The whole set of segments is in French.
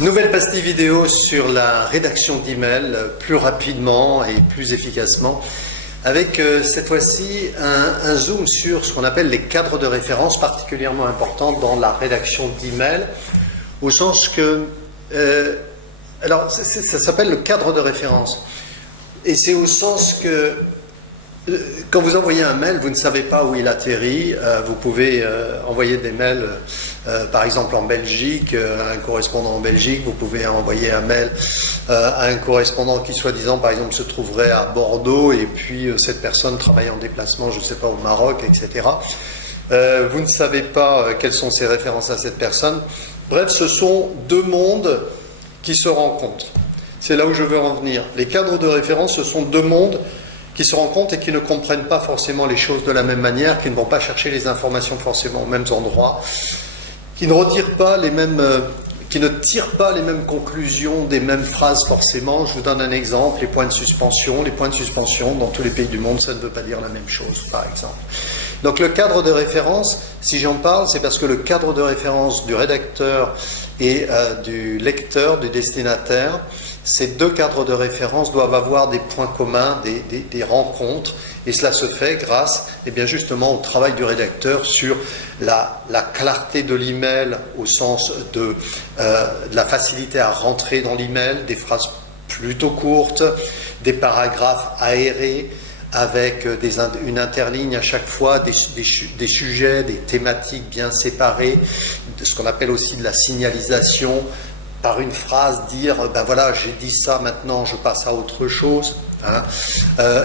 Nouvelle pastille vidéo sur la rédaction d'emails plus rapidement et plus efficacement avec cette fois-ci un zoom sur ce qu'on appelle les cadres de référence particulièrement importants dans la rédaction d'emails au sens que alors ça s'appelle le cadre de référence et c'est au sens que quand vous envoyez un mail, vous ne savez pas où il atterrit. Vous pouvez envoyer des mails, par exemple en Belgique, à un correspondant en Belgique. Vous pouvez envoyer un mail à un correspondant qui, soi-disant, par exemple, se trouverait à Bordeaux et puis cette personne travaille en déplacement, je ne sais pas, au Maroc, etc. Vous ne savez pas quelles sont ses références à cette personne. Bref, ce sont deux mondes qui se rencontrent. C'est là où je veux en venir. Les cadres de référence, ce sont deux mondes qui se rencontrent et qui ne comprennent pas forcément les choses de la même manière, qui ne vont pas chercher les informations forcément aux mêmes endroits, qui ne retirent pas les mêmes, qui ne tirent pas les mêmes conclusions des mêmes phrases forcément. Je vous donne un exemple, les points de suspension. Les points de suspension, dans tous les pays du monde, ça ne veut pas dire la même chose, par exemple. Donc le cadre de référence, si j'en parle, c'est parce que le cadre de référence du rédacteur et du lecteur, du destinataire, ces deux cadres de référence doivent avoir des points communs, des rencontres, et cela se fait grâce, eh bien justement, au travail du rédacteur sur la clarté de l'email au sens de la facilité à rentrer dans l'email, des phrases plutôt courtes, des paragraphes aérés, avec une interligne à chaque fois, des sujets, des thématiques bien séparées, ce qu'on appelle aussi de la signalisation, par une phrase dire, ben voilà, j'ai dit ça, maintenant je passe à autre chose.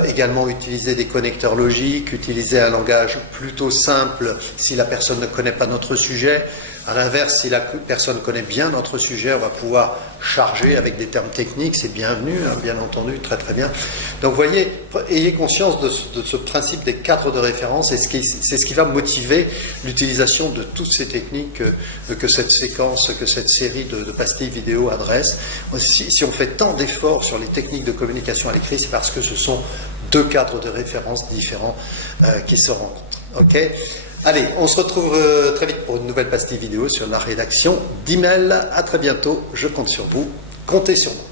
Également utiliser des connecteurs logiques, utiliser un langage plutôt simple si la personne ne connaît pas notre sujet. À l'inverse, si la personne connaît bien notre sujet, on va pouvoir charger avec des termes techniques, c'est bienvenu, bien entendu, très très bien. Donc vous voyez, ayez conscience de ce principe des cadres de référence et c'est ce qui va motiver l'utilisation de toutes ces techniques que cette séquence, que cette série de pastilles vidéo adresse. Si on fait tant d'efforts sur les techniques de communication à l'écrit, c'est parce que ce sont deux cadres de référence différents qui se rencontrent. Ok ? Allez, on se retrouve très vite pour une nouvelle pastille vidéo sur la rédaction d'emails. À très bientôt, je compte sur vous, comptez sur moi.